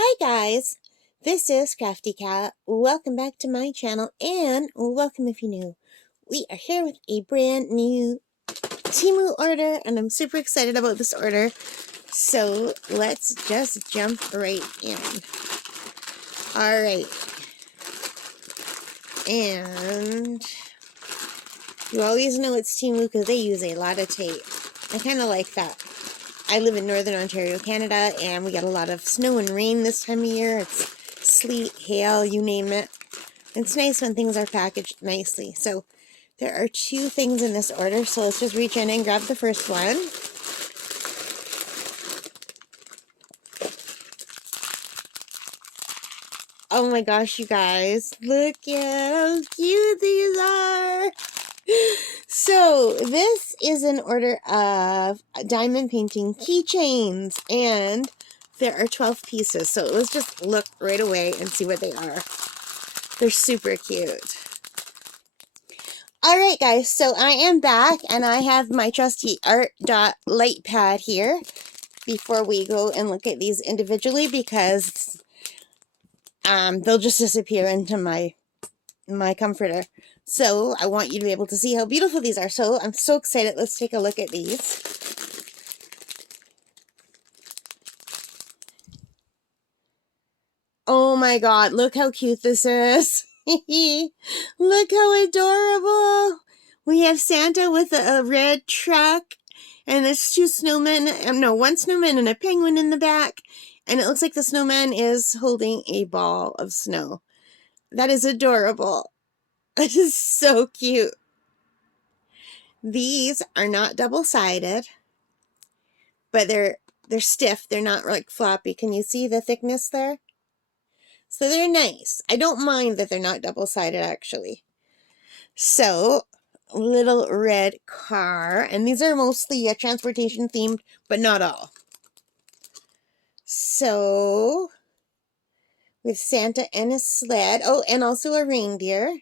Hi guys, this is Crafty Cat. Welcome back to my channel and welcome if you're new. We are here with a brand new Temu order and I'm super excited about this order. So let's just jump right in. Alright. And you always know it's Temu because they use a lot of tape. I kind of like that. I live in Northern Ontario, Canada, and we get a lot of snow and rain this time of year. It's sleet, hail, you name it. It's nice when things are packaged nicely. So there are two things in this order, so let's just reach in and grab the first one. Oh my gosh, you guys, look at how cute these are. So this is an order of diamond painting keychains, and there are 12 pieces. So let's just look right away and see what they are. They're super cute. Alright guys, so I am back and I have my trusty art dot light pad here before we go and look at these individually because they'll just disappear into my comforter. So I want you to be able to see how beautiful these are. So I'm so excited. Let's take a look at these. Oh my god, look how cute this is. Look how adorable. We have Santa with a red truck, and there's two snowmen, no, one snowman and a penguin in the back, and it looks like the snowman is holding a ball of snow. That is adorable. This is so cute. These are not double-sided, but they're stiff. They're not like floppy. Can you see the thickness there? So they're nice. I don't mind that they're not double-sided, actually. So, little red car. And these are mostly transportation themed, but not all. So, with Santa and a sled. Oh, and also a reindeer.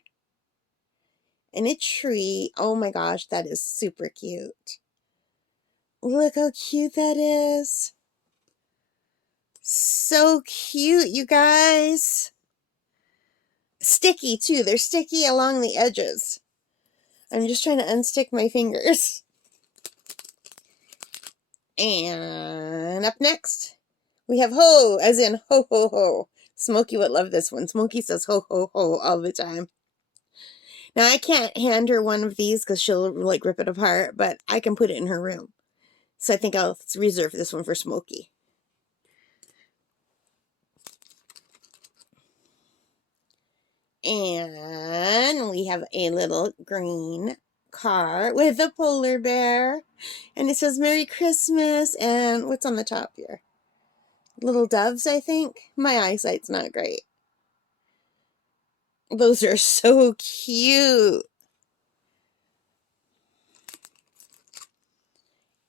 And a tree. Oh my gosh, that is super cute. Look how cute that is. So cute, you guys. Sticky, too. They're sticky along the edges. I'm just trying to unstick my fingers. And up next, we have ho, as in ho, ho, ho. Smokey would love this one. Smokey says ho, ho, ho all the time. Now, I can't hand her one of these because she'll, like, rip it apart, but I can put it in her room. So I think I'll reserve this one for Smokey. And we have a little green car with a polar bear. And it says Merry Christmas. And what's on the top here? Little doves, I think. My eyesight's not great. Those are so cute.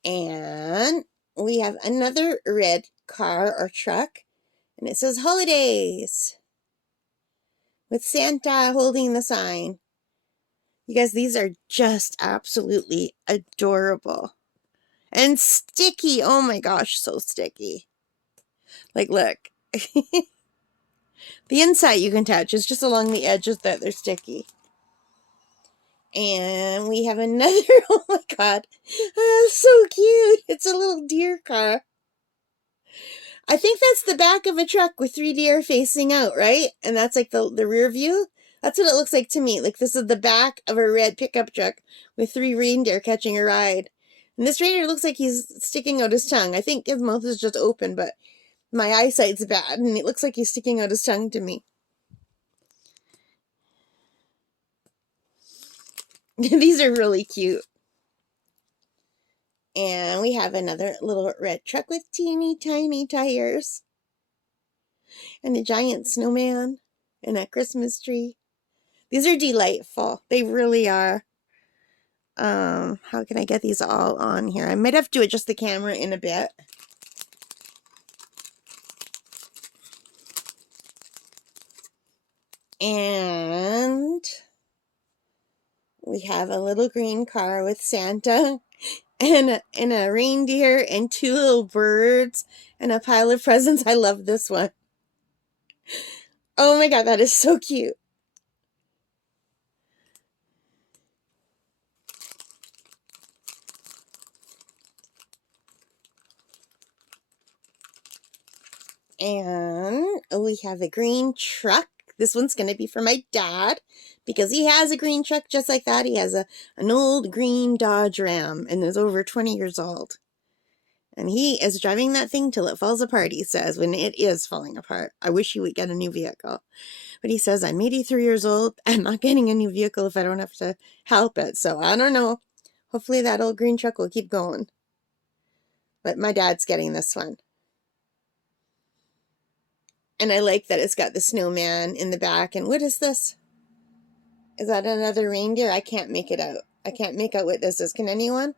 And we have another red car or truck. And it says Holidays. With Santa holding the sign. You guys, these are just absolutely adorable. And sticky. Oh my gosh, so sticky. Like, look. The inside you can touch. It's just along the edges that they're sticky. And we have another. Oh my god. So cute. It's a little deer car. I think that's the back of a truck with 3 deer facing out, right? And that's like the rear view. That's what it looks like to me. Like this is the back of a red pickup truck with 3 reindeer catching a ride. And this reindeer looks like he's sticking out his tongue. I think his mouth is just open, but my eyesight's bad, and it looks like he's sticking out his tongue to me. These are really cute. And we have another little red truck with teeny tiny tires. And a giant snowman. And a Christmas tree. These are delightful. They really are. How can I get these all on here? I might have to adjust the camera in a bit. And we have a little green car with Santa and a reindeer and 2 little birds and a pile of presents. I love this one. Oh my God, that is so cute. And we have a green truck. This one's going to be for my dad because he has a green truck just like that. He has an old green Dodge Ram and is over 20 years old. And he is driving that thing till it falls apart, he says, when it is falling apart. I wish he would get a new vehicle. But he says, I'm 83 years old. I'm not getting a new vehicle if I don't have to help it. So I don't know. Hopefully that old green truck will keep going. But my dad's getting this one. And I like that it's got the snowman in the back. And what is this? Is that another reindeer? I can't make it out. I can't make out what this is. Can anyone?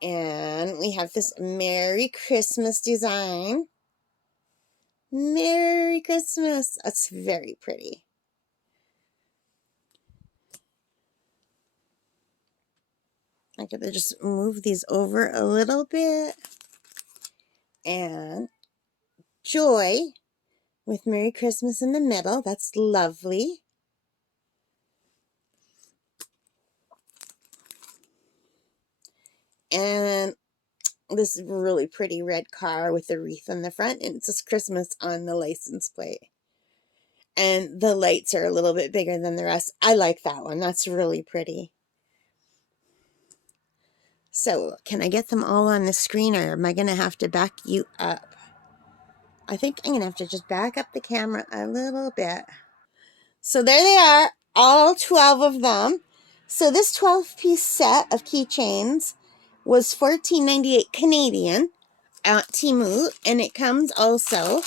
And we have this Merry Christmas design. Merry Christmas. That's very pretty. I gotta just move these over a little bit. And joy with Merry Christmas in the middle. That's lovely. And this really pretty red car with the wreath on the front, and it says Christmas on the license plate. And the lights are a little bit bigger than the rest. I like that one. That's really pretty. So, can I get them all on the screen, or am I going to have to back you up? I think I'm going to have to just back up the camera a little bit. So there they are, all 12 of them. So this 12-piece set of keychains was $14.98 Canadian at Temu, and it comes also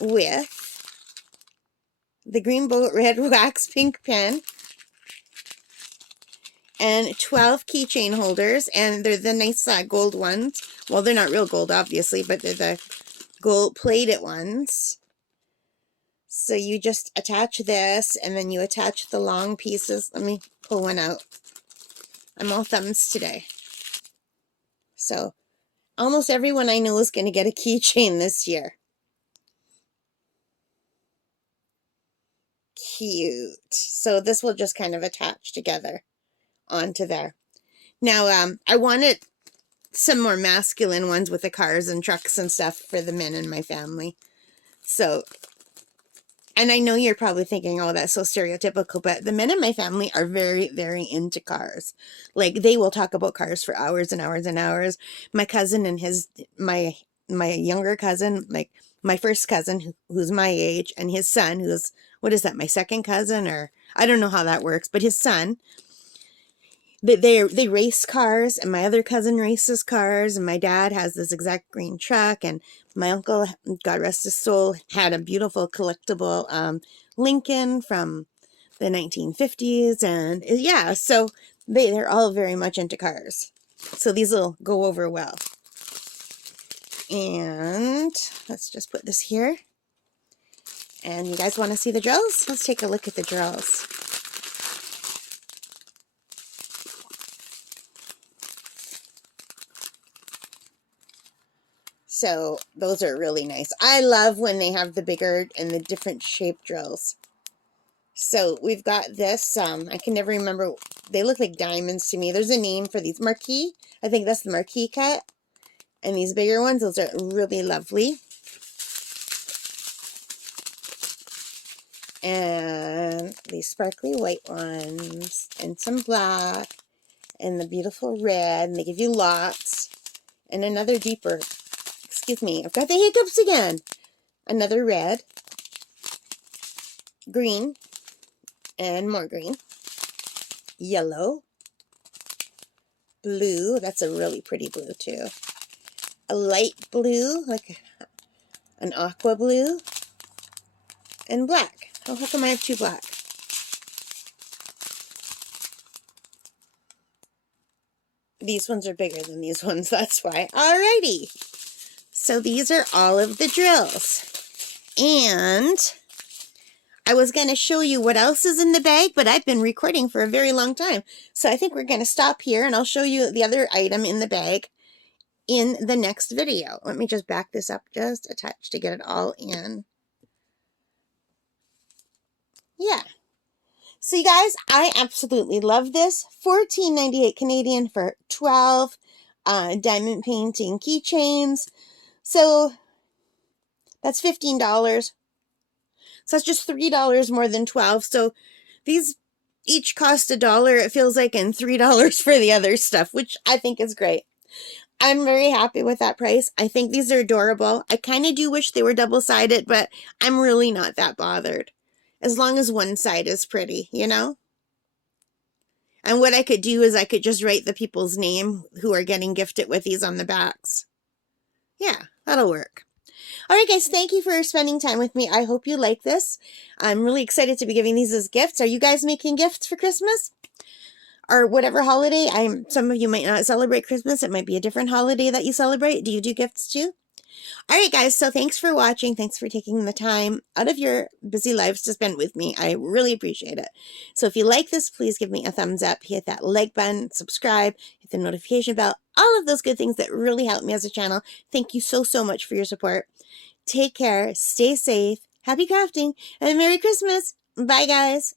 with the Green Boat Red Wax Pink Pen and 12 keychain holders, and they're the nice gold ones. Well, they're not real gold, obviously, but they're the gold plated ones. So you just attach this, and then you attach the long pieces. Let me pull one out. I'm all thumbs today. So almost everyone I know is going to get a keychain this year. Cute. So this will just kind of attach together onto there. Now, I wanted some more masculine ones with the cars and trucks and stuff for the men in my family. So, and I know you're probably thinking, oh, that's so stereotypical, but the men in my family are very, very into cars. Like, they will talk about cars for hours and hours and hours. My cousin and my younger cousin, like my first cousin, who's my age, and his son, who's, what is that, my second cousin, or I don't know how that works, but his son, they race cars, and my other cousin races cars, and my dad has this exact green truck, and my uncle, God rest his soul, had a beautiful collectible Lincoln from the 1950s, and yeah, so they're all very much into cars. So these will go over well. And let's just put this here. And you guys want to see the drills? Let's take a look at the drills. So those are really nice. I love when they have the bigger and the different shape drills. So we've got this, I can never remember, they look like diamonds to me. There's a name for these, marquee. I think that's the marquee cut. And these bigger ones, those are really lovely. And these sparkly white ones, and some black, and the beautiful red, and they give you lots. And another deeper, excuse me, I've got the hiccups again. Another red, green, and more green, yellow, blue, that's a really pretty blue too, a light blue, like an aqua blue, and black. Oh, how come I have two black? These ones are bigger than these ones, that's why. Alrighty, so these are all of the drills, and I was going to show you what else is in the bag, but I've been recording for a very long time. So I think we're going to stop here and I'll show you the other item in the bag in the next video. Let me just back this up just a touch to get it all in. Yeah. So you guys, I absolutely love this. $14.98 Canadian for 12 diamond painting keychains. So that's $15. So that's just $3 more than 12. So these each cost $1, it feels like, and $3 for the other stuff, which I think is great. I'm very happy with that price. I think these are adorable. I kind of do wish they were double-sided, but I'm really not that bothered. As long as one side is pretty, you know? And what I could do is I could just write the people's name who are getting gifted with these on the backs. Yeah, that'll work. All right, guys, thank you for spending time with me. I hope you like this. I'm really excited to be giving these as gifts. Are you guys making gifts for Christmas? Or whatever holiday? Some of you might not celebrate Christmas. It might be a different holiday that you celebrate. Do you do gifts too? All right, guys, so thanks for watching. Thanks for taking the time out of your busy lives to spend with me. I really appreciate it. So if you like this, please give me a thumbs up. Hit that like button, subscribe, hit the notification bell, all of those good things that really help me as a channel. Thank you so, so much for your support. Take care, stay safe, happy crafting, and Merry Christmas. Bye, guys.